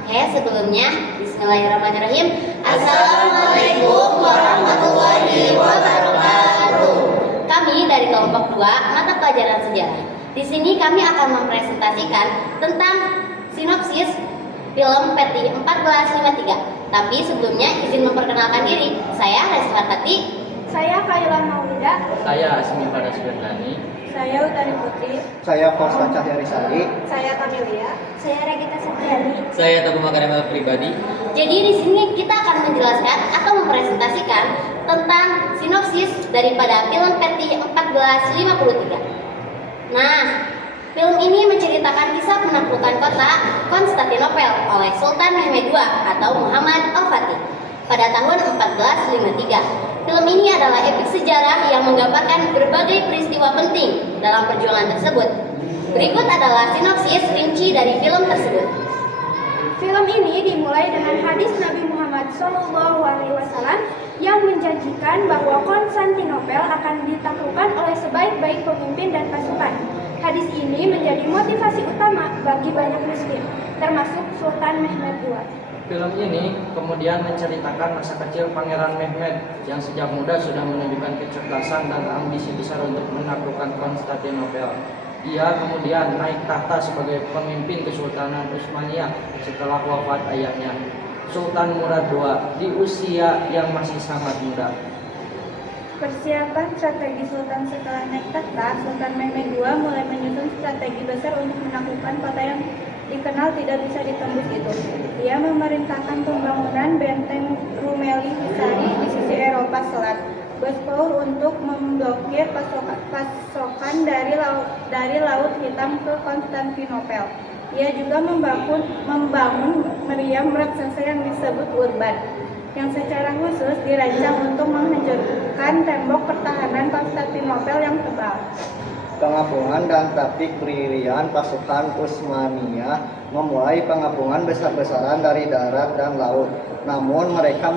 Oke, sebelumnya bismillahirrahmanirrahim. Assalamualaikum warahmatullahi wabarakatuh. Kami dari kelompok 2 mata pelajaran sejarah. Di sini kami akan mempresentasikan tentang sinopsis film Peti 1453. Tapi sebelumnya izin memperkenalkan diri. Saya Resti Hartati. Saya Kailan Maulida. Saya Asmi Pada Suryani. Saya Utari Putri. Saya Fausta Cahyari Sari. Saya Kamelia. Saya Regita Septriani. Saya Teguh Makarim Pribadi. Jadi di sini kita akan menjelaskan atau mempresentasikan tentang sinopsis daripada film Peti 1453. Nah, film ini menceritakan kisah penaklukan kota Konstantinopel oleh Sultan Mehmed II atau Muhammad Al-Fatih pada tahun 1453. Film ini adalah epik sejarah yang menggambarkan berbagai peristiwa penting dalam perjuangan tersebut. Berikut adalah sinopsis rinci dari film tersebut. Film ini dimulai dengan hadis Nabi Muhammad SAW yang menjanjikan bahwa Konstantinopel akan ditaklukkan oleh sebaik-baik pemimpin dan pasukan. Hadis ini menjadi motivasi utama bagi banyak muslim, termasuk Sultan Mehmed II. Film ini kemudian menceritakan masa kecil Pangeran Mehmed yang sejak muda sudah menunjukkan kecerdasan dan ambisi besar untuk menaklukkan Konstantinopel. Ia kemudian naik tahta sebagai pemimpin Kesultanan Utsmaniyah setelah wafat ayahnya, Sultan Murad II, di usia yang masih sangat muda. Persiapan strategi Sultan setelah naik tahta, Sultan Mehmed II mulai menyusun strategi besar untuk menaklukkan kota yang dikenal tidak bisa ditembus itu. Ia memerintahkan pembangunan benteng Rumeli Hisari di sisi Eropa Selat, Bosporus untuk memblokir pasokan dari Laut Hitam ke Konstantinopel. Ia juga membangun meriam raksasa yang disebut Urban, yang secara khusus dirancang untuk menghancurkan tembok pertahanan Konstantinopel yang tebal. Pengapungan dan taktik brilian pasukan Utsmaniyah memulai pengapungan besar-besaran dari darat dan laut. Namun mereka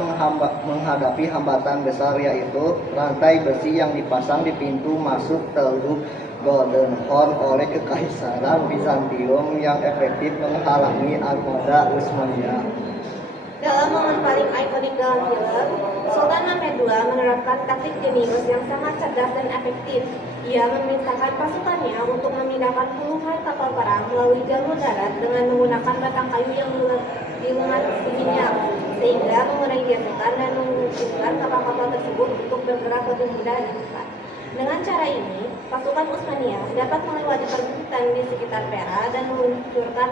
menghadapi hambatan besar, yaitu rantai besi yang dipasang di pintu masuk Teluk Golden Horn oleh Kekaisaran Bizantium yang efektif menghalangi armada Utsmaniyah. Dalam momen paling ikonik dalam film, Sultan Mehmed II menerapkan taktik jenius yang sangat cerdas dan efektif. Ia memerintahkan pasukannya untuk memindahkan puluhan kapal perang melalui jalur darat dengan menggunakan batang kayu yang dilumat sinyal, sehingga mengurangi gesekan dan memungkinkan kapal-kapal tersebut untuk bergerak lebih mudah dan cepat. Dengan cara ini, pasukan Utsmaniyah dapat melewati perbukitan di sekitar Pera dan meluncurkan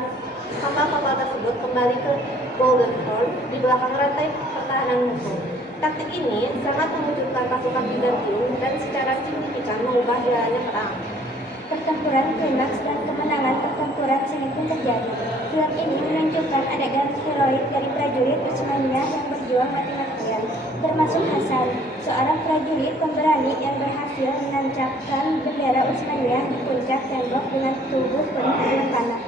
kapal-kapal tersebut kembali ke Golden Horn di belakang rantai pertahanan musuh. Taktik ini sangat memunculkan pasukan Bizantium dan secara signifikan mengubah jalannya perang. Pertempuran klimaks dan kemenangan pertempuran sengit pun terjadi. Film ini menunjukkan adegan heroik dari prajurit Utsmaniyah yang berjuang mati-matian, termasuk Hasan, seorang prajurit pemberani yang berhasil menancapkan bendera Utsmaniyah di puncak tembok dengan tubuh penuh dengan panah.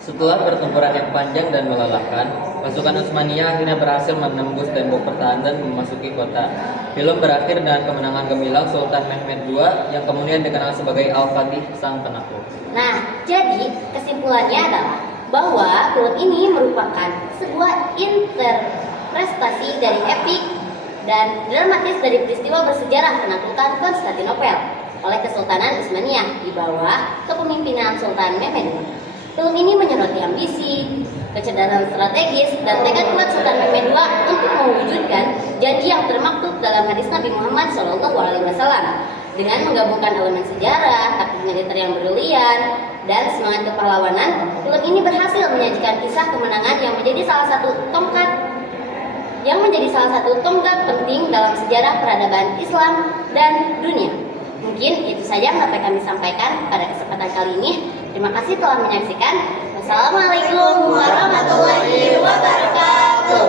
Setelah pertempuran yang panjang dan melelahkan, pasukan Utsmaniyah akhirnya berhasil menembus tembok pertahanan dan memasuki kota. Film berakhir dengan kemenangan gemilang Sultan Mehmed II yang kemudian dikenal sebagai Al-Fatih, sang penakluk. Nah, jadi kesimpulannya adalah bahwa film ini merupakan sebuah interpretasi dari epik dan dramatis dari peristiwa bersejarah penaklukan Konstantinopel oleh Kesultanan Utsmaniyah di bawah kepemimpinan Sultan Mehmed II. Film ini menyoroti ambisi, kecerdasan strategis, dan tekad kuat Sultan Mehmed II untuk mewujudkan janji yang termaktub dalam hadis Nabi Muhammad SAW. Dengan menggabungkan elemen sejarah, taktik militer yang brilian, dan semangat kepahlawanan, film ini berhasil menyajikan kisah kemenangan yang menjadi salah satu tonggak penting dalam sejarah peradaban Islam dan dunia. Mungkin itu saja yang dapat kami sampaikan pada kesempatan kali ini. Terima kasih telah menyaksikan. Wassalamualaikum warahmatullahi wabarakatuh.